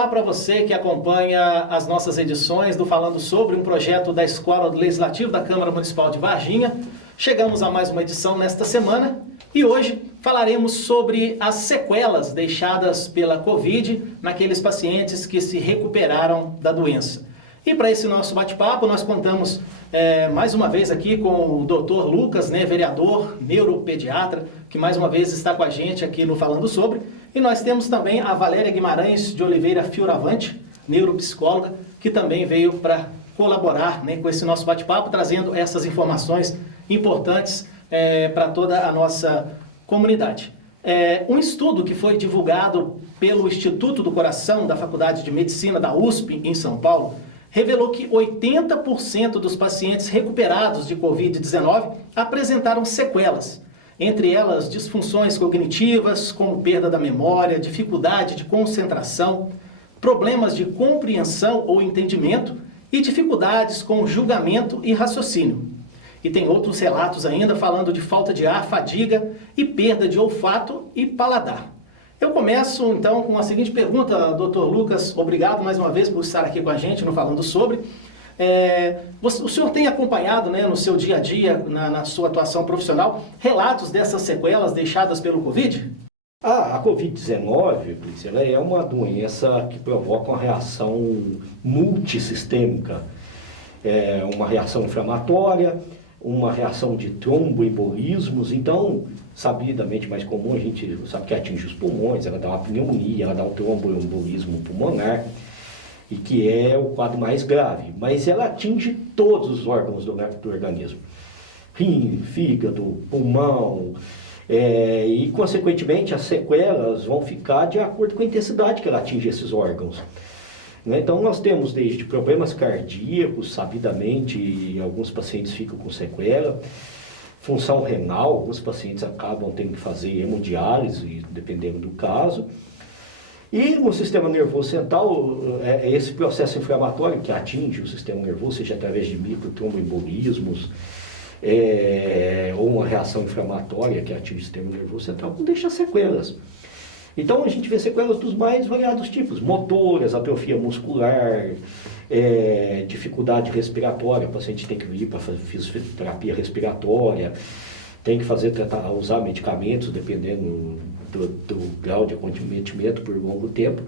Olá para você que acompanha as nossas edições do Falando Sobre, um projeto da Escola Legislativa da Câmara Municipal de Varginha. Chegamos a mais uma edição nesta semana e hoje falaremos sobre as sequelas deixadas pela Covid naqueles pacientes que se recuperaram da doença. E para esse nosso bate-papo nós contamos mais uma vez aqui com o Dr. Lucas, vereador, neuropediatra, que mais uma vez está com a gente aqui no Falando Sobre. E nós temos também a Valéria Guimarães de Oliveira Fioravante, neuropsicóloga, que também veio para colaborar com esse nosso bate-papo, trazendo essas informações importantes para toda a nossa comunidade. Um estudo que foi divulgado pelo Instituto do Coração da Faculdade de Medicina da USP, em São Paulo, revelou que 80% dos pacientes recuperados de Covid-19 apresentaram sequelas. Entre elas, disfunções cognitivas, como perda da memória, dificuldade de concentração, problemas de compreensão ou entendimento e dificuldades com julgamento e raciocínio. E tem outros relatos ainda falando de falta de ar, fadiga e perda de olfato e paladar. Eu começo então com a seguinte pergunta, Dr. Lucas, obrigado mais uma vez por estar aqui com a gente no Falando Sobre. O senhor tem acompanhado no seu dia a dia, na sua atuação profissional, relatos dessas sequelas deixadas pelo Covid? A Covid-19, ela é uma doença que provoca uma reação multissistêmica. Uma reação inflamatória, uma reação de tromboembolismos. Então, sabidamente mais comum, a gente sabe que atinge os pulmões, ela dá uma pneumonia, ela dá um tromboembolismo pulmonar, e que é o quadro mais grave, mas ela atinge todos os órgãos do organismo. Rim, fígado, pulmão, e consequentemente as sequelas vão ficar de acordo com a intensidade que ela atinge esses órgãos. Então nós temos desde problemas cardíacos, sabidamente, alguns pacientes ficam com sequela, função renal, alguns pacientes acabam tendo que fazer hemodiálise, dependendo do caso. E no sistema nervoso central, esse processo inflamatório que atinge o sistema nervoso, seja através de microtromboembolismos, ou uma reação inflamatória que atinge o sistema nervoso central, não deixa sequelas. Então a gente vê sequelas dos mais variados tipos, motoras, atrofia muscular, dificuldade respiratória, o paciente tem que ir para fazer fisioterapia respiratória, tem que usar medicamentos dependendo do grau de acometimento por longo tempo.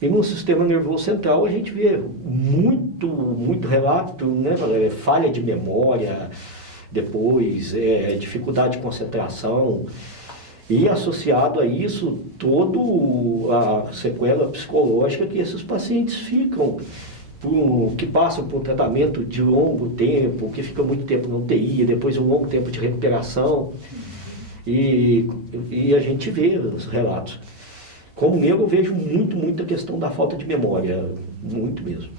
E no sistema nervoso central a gente vê muito relato, falha de memória, depois dificuldade de concentração, e associado a isso toda a sequela psicológica que esses pacientes ficam, que passam por um tratamento de longo tempo, que fica muito tempo na UTI, depois um longo tempo de recuperação. E a gente vê os relatos. Como eu vejo muito a questão da falta de memória, muito mesmo.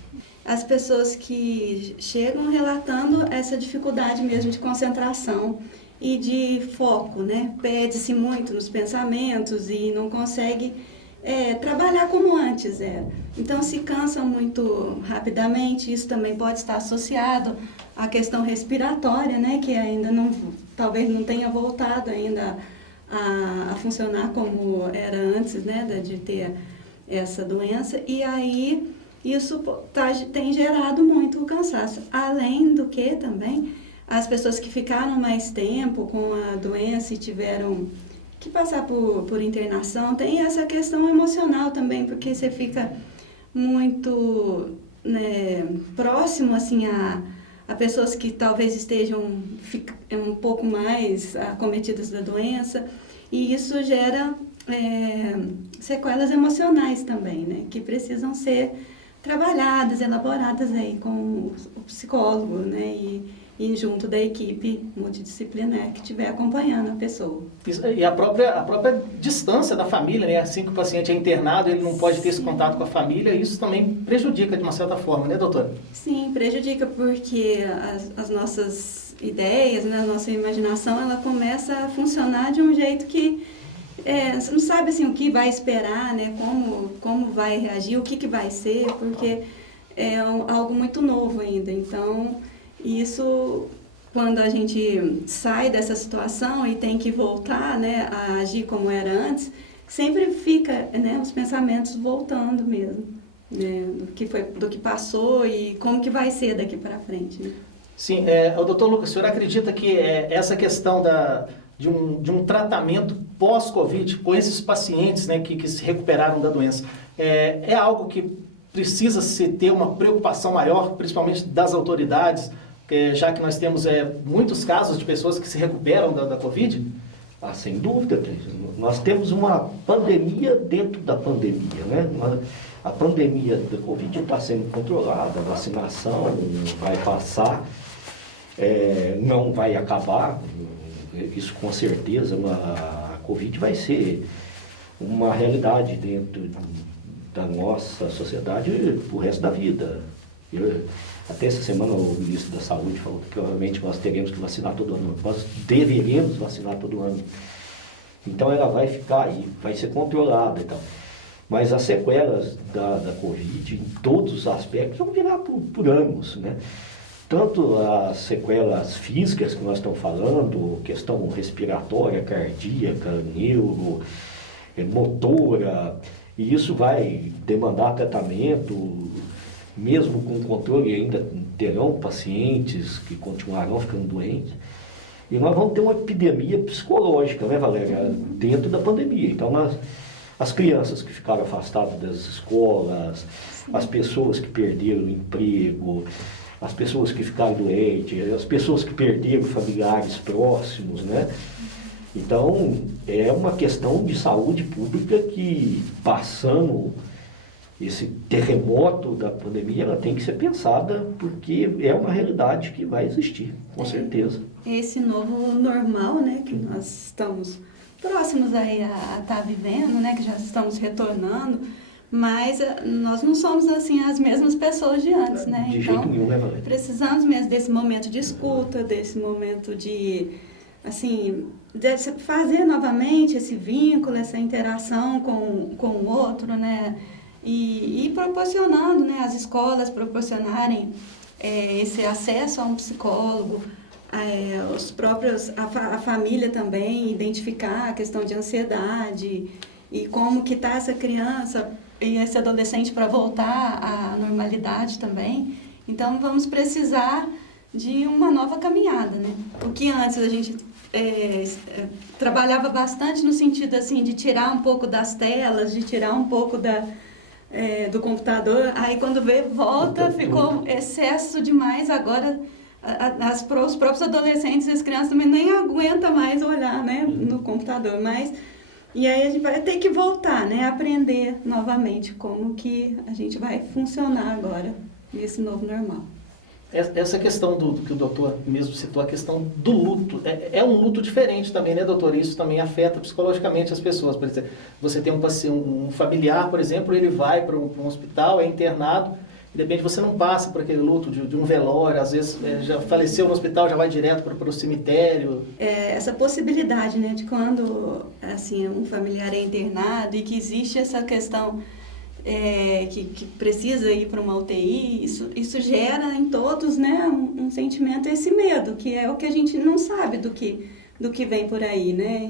As pessoas que chegam relatando essa dificuldade mesmo de concentração e de foco, perde-se muito nos pensamentos e não consegue trabalhar como antes era. Então se cansam muito rapidamente. Isso também pode estar associado à questão respiratória, que ainda talvez não tenha voltado ainda a funcionar como era antes, de ter essa doença. E aí isso tem gerado muito cansaço. Além do que também as pessoas que ficaram mais tempo com a doença e tiveram que passar por internação, tem essa questão emocional também, porque você fica muito próximo a pessoas que talvez estejam um pouco mais acometidas da doença, e isso gera sequelas emocionais também, que precisam ser trabalhadas, elaboradas aí com o psicólogo, e junto da equipe multidisciplinar que estiver acompanhando a pessoa. E a própria distância da família, assim que o paciente é internado, ele não pode ter esse contato com a família, isso também prejudica de uma certa forma, doutora? Sim, prejudica porque as nossas ideias, a nossa imaginação, ela começa a funcionar de um jeito que você não sabe assim, o que vai esperar, como vai reagir, o que vai ser, porque é algo muito novo ainda. Então, isso, quando a gente sai dessa situação e tem que voltar a agir como era antes, sempre fica, né, os pensamentos voltando mesmo, né, do que passou e como que vai ser daqui para frente, né? Sim, o doutor Lucas, o senhor acredita que essa questão de um tratamento pós-Covid com esses pacientes, né, que se recuperaram da doença, é algo que precisa se ter uma preocupação maior, principalmente das autoridades, já que nós temos muitos casos de pessoas que se recuperam da Covid? Ah, sem dúvida, nós temos uma pandemia dentro da pandemia, né? A pandemia da Covid está sendo controlada, a vacinação vai passar, não vai acabar, isso com certeza, a Covid vai ser uma realidade dentro da nossa sociedade pro resto da vida. Até essa semana o ministro da Saúde falou que provavelmente nós teremos que vacinar todo ano, nós deveremos vacinar todo ano. Então ela vai ficar aí, vai ser controlada e tal. Mas as sequelas da Covid, em todos os aspectos, vão virar por anos, né? Tanto as sequelas físicas que nós estamos falando, questão respiratória, cardíaca, neuro, motora, e isso vai demandar tratamento, mesmo com controle ainda terão pacientes que continuarão ficando doentes. E nós vamos ter uma epidemia psicológica, né, Valéria, dentro da pandemia. Então, as crianças que ficaram afastadas das escolas, as pessoas que perderam o emprego, as pessoas que ficaram doentes, as pessoas que perderam familiares próximos, né? Então, é uma questão de saúde pública que, passando esse terremoto da pandemia, ela tem que ser pensada, porque é uma realidade que vai existir, com certeza. Esse novo normal, né, que nós estamos próximos aí a estar vivendo, né, que já estamos retornando, mas nós não somos, assim, as mesmas pessoas de antes, né? De jeito nenhum, né, Valéria? Precisamos mesmo desse momento de escuta, desse momento de, assim, de fazer novamente esse vínculo, essa interação com o outro, né? E proporcionando, né, as escolas proporcionarem esse acesso a um psicólogo, a família também identificar a questão de ansiedade e como que está essa criança e esse adolescente para voltar à normalidade também. Então vamos precisar de uma nova caminhada, né? O que antes a gente trabalhava bastante no sentido assim de tirar um pouco das telas, de tirar um pouco do computador, aí quando vê, volta, ficou excesso demais, agora os próprios adolescentes e as crianças também nem aguentam mais olhar, né, no computador, e aí a gente vai ter que voltar, né, aprender novamente como que a gente vai funcionar agora nesse novo normal. Essa questão que o doutor mesmo citou, a questão do luto, é um luto diferente também, né, doutor? Isso também afeta psicologicamente as pessoas. Por exemplo, você tem um familiar, por exemplo, ele vai para um hospital, é internado, e de repente você não passa por aquele luto de um velório, às vezes já faleceu no hospital, já vai direto para o cemitério. Essa possibilidade, né, de quando assim, um familiar é internado e que existe essa questão que precisa ir para uma UTI, isso gera em todos, né, um sentimento, esse medo, que é o que a gente não sabe do que vem por aí, né?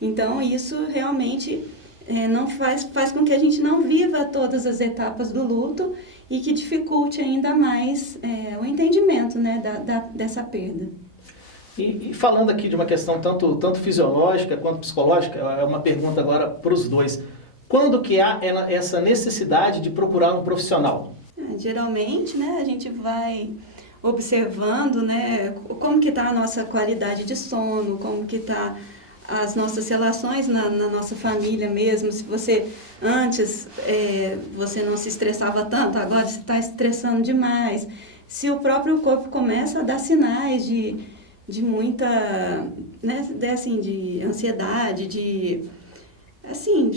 Então isso realmente não faz com que a gente não viva todas as etapas do luto e que dificulte ainda mais o entendimento, né, dessa perda. E falando aqui de uma questão tanto fisiológica quanto psicológica, é uma pergunta agora para os dois. Quando que há essa necessidade de procurar um profissional? Geralmente, né, a gente vai observando, né, como que está a nossa qualidade de sono, como que está as nossas relações na nossa família mesmo. Se você antes você não se estressava tanto, agora você está estressando demais. Se o próprio corpo começa a dar sinais de muita, né, assim, de ansiedade, de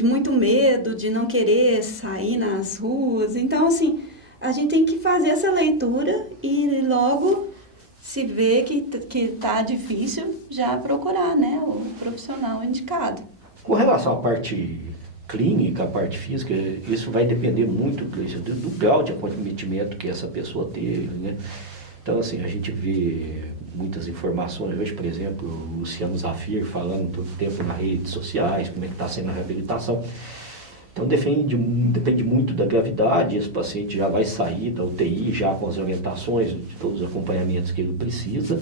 muito medo, de não querer sair nas ruas. Então, assim, a gente tem que fazer essa leitura e logo se vê que está difícil, já procurar, né, o profissional indicado. Com relação à parte clínica, a parte física, isso vai depender muito do grau de comprometimento que essa pessoa teve, né? Então, assim, a gente vê muitas informações hoje, por exemplo, o Luciano Zafir falando todo tempo nas redes sociais, como é que está sendo a reabilitação. Então, depende muito da gravidade, esse paciente já vai sair da UTI já com as orientações de todos os acompanhamentos que ele precisa,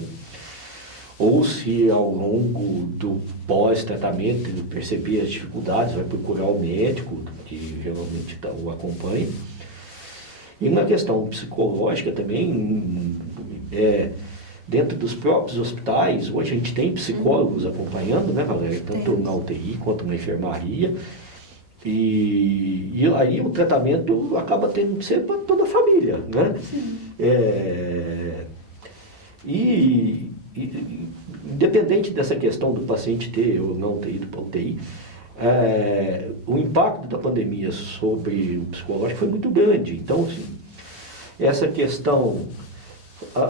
ou se ao longo do pós-tratamento ele perceber as dificuldades, vai procurar o médico, que geralmente o acompanha. E na questão psicológica também, dentro dos próprios hospitais, hoje a gente tem psicólogos acompanhando, né, Valéria? Tanto na UTI quanto na enfermaria. E aí o tratamento acaba tendo que ser para toda a família, né? Independente dessa questão do paciente ter ou não ter ido para a UTI, o impacto da pandemia sobre o psicológico foi muito grande. Então, assim, essa questão,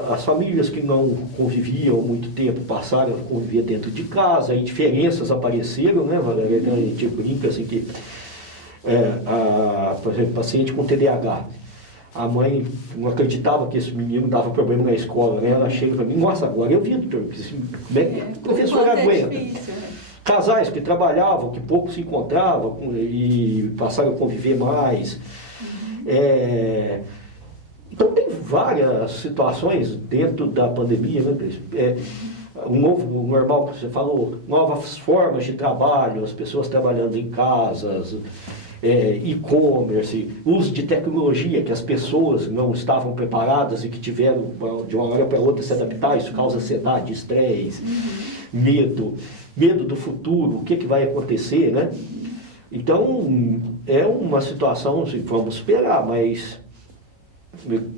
as famílias que não conviviam há muito tempo passaram a conviver dentro de casa, aí diferenças apareceram, né, Valéria? A gente brinca assim que, por exemplo, paciente com TDAH, a mãe não acreditava que esse menino dava problema na escola, né? Ela chega para mim, nossa, agora eu vi, doutor, como é que o professor aguenta? Difícil, né? Casais que trabalhavam, que pouco se encontravam e passaram a conviver mais. Então tem várias situações dentro da pandemia, né? O normal que você falou, novas formas de trabalho, as pessoas trabalhando em casas, e-commerce, uso de tecnologia que as pessoas não estavam preparadas e que tiveram de uma hora para outra se adaptar, isso causa ansiedade, estresse, medo do futuro, o que vai acontecer, né? Então, é uma situação, vamos esperar, mas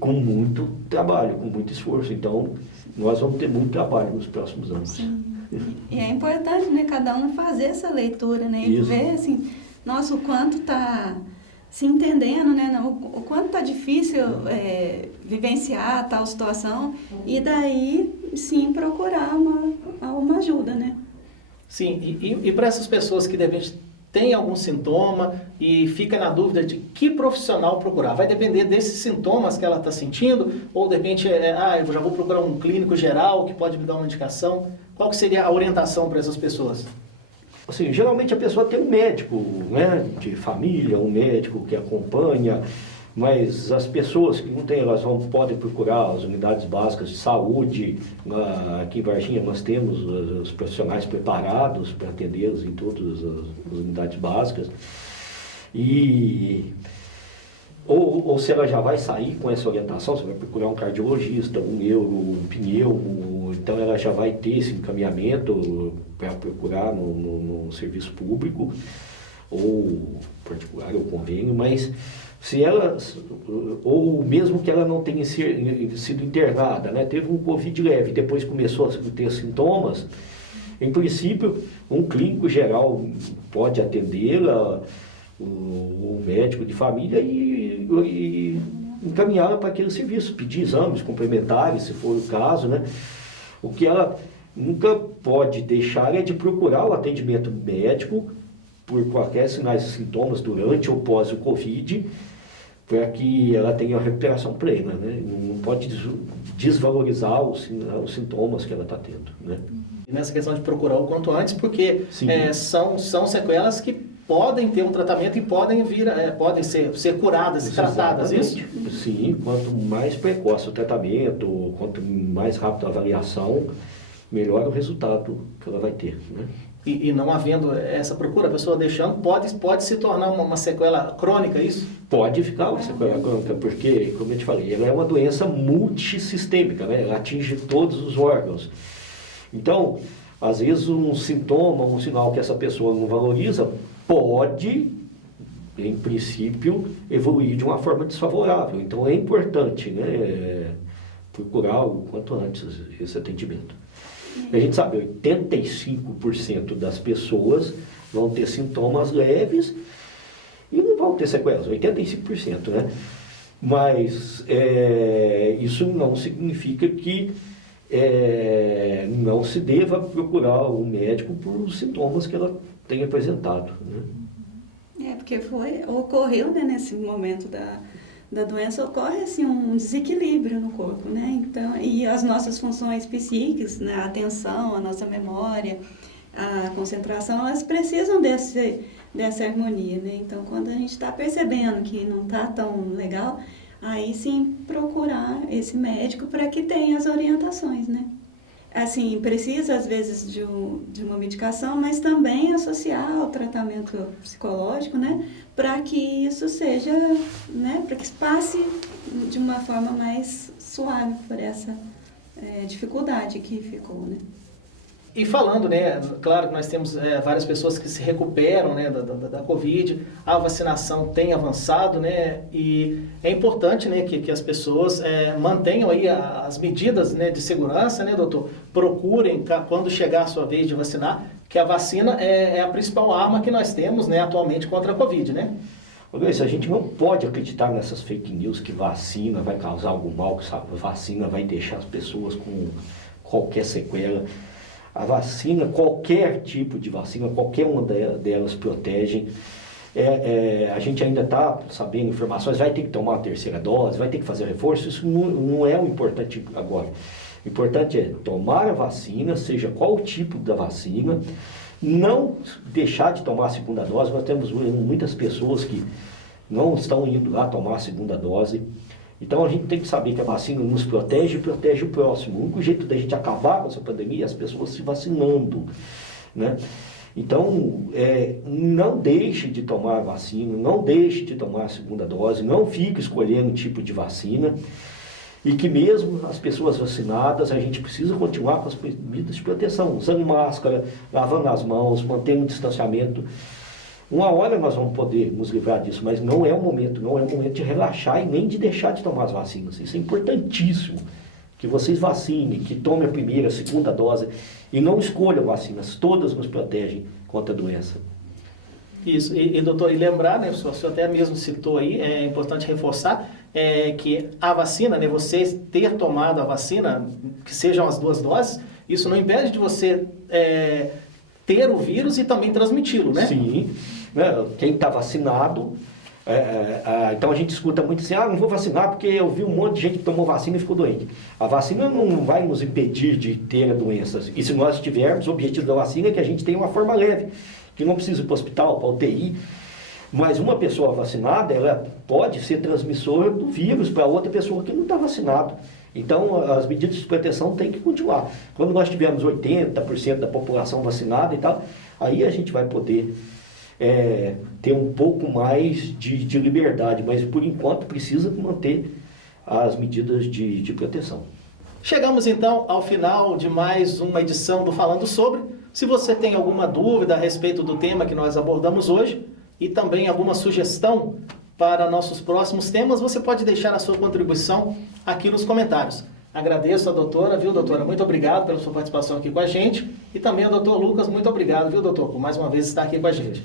com muito trabalho, com muito esforço. Então, nós vamos ter muito trabalho nos próximos anos. Sim. E é importante, né, cada um fazer essa leitura, né? E ver, assim, nossa, o quanto está se entendendo, né? O quanto está difícil vivenciar tal situação e daí, sim, procurar uma ajuda, né? Sim, e para essas pessoas que de repente têm algum sintoma e fica na dúvida de que profissional procurar, vai depender desses sintomas que ela está sentindo ou de repente, eu já vou procurar um clínico geral que pode me dar uma indicação. Qual que seria a orientação para essas pessoas? Assim, geralmente a pessoa tem um médico, né, de família, um médico que acompanha, mas as pessoas que não têm, elas podem procurar as unidades básicas de saúde. Aqui em Varginha nós temos os profissionais preparados para atendê-los em todas as unidades básicas. Ou se ela já vai sair com essa orientação, você vai procurar um cardiologista, um neuro, um pneumo, então ela já vai ter esse encaminhamento para procurar no serviço público, ou particular, ou convênio, mas se ela, ou mesmo que ela não tenha sido internada, né, teve um Covid leve, depois começou a ter sintomas, em princípio, um clínico geral pode atendê-la, o médico de família e encaminhá-la para aquele serviço, pedir exames complementares, se for o caso, né? O que ela nunca pode deixar é de procurar o atendimento médico por qualquer sinais e sintomas durante ou pós o Covid, para que ela tenha a recuperação plena, né? Não pode desvalorizar os sintomas que ela está tendo, né? E nessa questão de procurar o quanto antes, porque são sequelas que podem ter um tratamento e podem ser curadas e tratadas, isso? Sim, quanto mais precoce o tratamento, quanto mais rápido a avaliação, melhor o resultado que ela vai ter, né? E não havendo essa procura, a pessoa deixando, pode se tornar uma sequela crônica, isso? Pode ficar uma sequela crônica, porque, como eu te falei, ela é uma doença multissistêmica, né? Ela atinge todos os órgãos. Então, às vezes um sintoma, um sinal que essa pessoa não valoriza, pode, em princípio, evoluir de uma forma desfavorável. Então, é importante, né, procurar o quanto antes esse atendimento. A gente sabe, 85% das pessoas vão ter sintomas leves e não vão ter sequelas, 85%, né? Mas isso não significa que não se deva procurar o médico por sintomas que ela tem apresentado, né? Porque ocorreu, né, nesse momento da doença ocorre assim um desequilíbrio no corpo, né? Então, e as nossas funções psíquicas, né, a atenção, a nossa memória, a concentração, elas precisam dessa harmonia, né? Então, quando a gente está percebendo que não está tão legal, aí sim procurar esse médico para que tenha as orientações, né? Assim, precisa às vezes de uma medicação, mas também associar ao tratamento psicológico, né? Para que isso seja, né? Para que passe de uma forma mais suave por essa dificuldade que ficou, né? E falando, né, claro que nós temos várias pessoas que se recuperam, né, da Covid, a vacinação tem avançado, né, e é importante, né, que as pessoas mantenham aí as medidas, né, de segurança, né, doutor? Procurem, quando chegar a sua vez de vacinar, que a vacina é a principal arma que nós temos, né, atualmente contra a Covid, né? Luiz, a gente não pode acreditar nessas fake news que vacina vai causar algum mal, que vacina vai deixar as pessoas com qualquer sequela. A vacina, qualquer tipo de vacina, qualquer uma delas protege. A gente ainda está sabendo informações, vai ter que tomar a terceira dose, vai ter que fazer reforço, isso não é o importante agora. O importante é tomar a vacina, seja qual o tipo da vacina, não deixar de tomar a segunda dose. Nós temos muitas pessoas que não estão indo lá tomar a segunda dose. Então a gente tem que saber que a vacina nos protege e protege o próximo. O único jeito da gente acabar com essa pandemia é as pessoas se vacinando, né? Então, não deixe de tomar a vacina, não deixe de tomar a segunda dose, não fique escolhendo o tipo de vacina. E que mesmo as pessoas vacinadas, a gente precisa continuar com as medidas de proteção, usando máscara, lavando as mãos, mantendo o distanciamento. Uma hora nós vamos poder nos livrar disso, mas não é o momento de relaxar e nem de deixar de tomar as vacinas. Isso é importantíssimo, que vocês vacinem, que tomem a primeira, a segunda dose e não escolham vacinas, todas nos protegem contra a doença. Isso, e doutor, e lembrar, né, o senhor até mesmo citou aí, é importante reforçar, que a vacina, né, você ter tomado a vacina, que sejam as 2 doses, isso não impede de você ter o vírus e também transmiti-lo, né? Sim, né? Quem está vacinado, então a gente escuta muito assim, não vou vacinar porque eu vi um monte de gente que tomou vacina e ficou doente. A vacina não vai nos impedir de ter a doença. E se nós tivermos, o objetivo da vacina é que a gente tenha uma forma leve, que não precisa ir para o hospital, para a UTI. Mas uma pessoa vacinada, ela pode ser transmissora do vírus para outra pessoa que não está vacinada. Então, as medidas de proteção têm que continuar. Quando nós tivermos 80% da população vacinada e tal, aí a gente vai poder ter um pouco mais de liberdade, mas por enquanto precisa manter as medidas de proteção. Chegamos então ao final de mais uma edição do Falando Sobre. Se você tem alguma dúvida a respeito do tema que nós abordamos hoje e também alguma sugestão para nossos próximos temas, você pode deixar a sua contribuição aqui nos comentários. Agradeço a doutora, viu, doutora? Muito obrigado pela sua participação aqui com a gente. E também ao doutor Lucas, muito obrigado, viu, doutor, por mais uma vez estar aqui com a gente.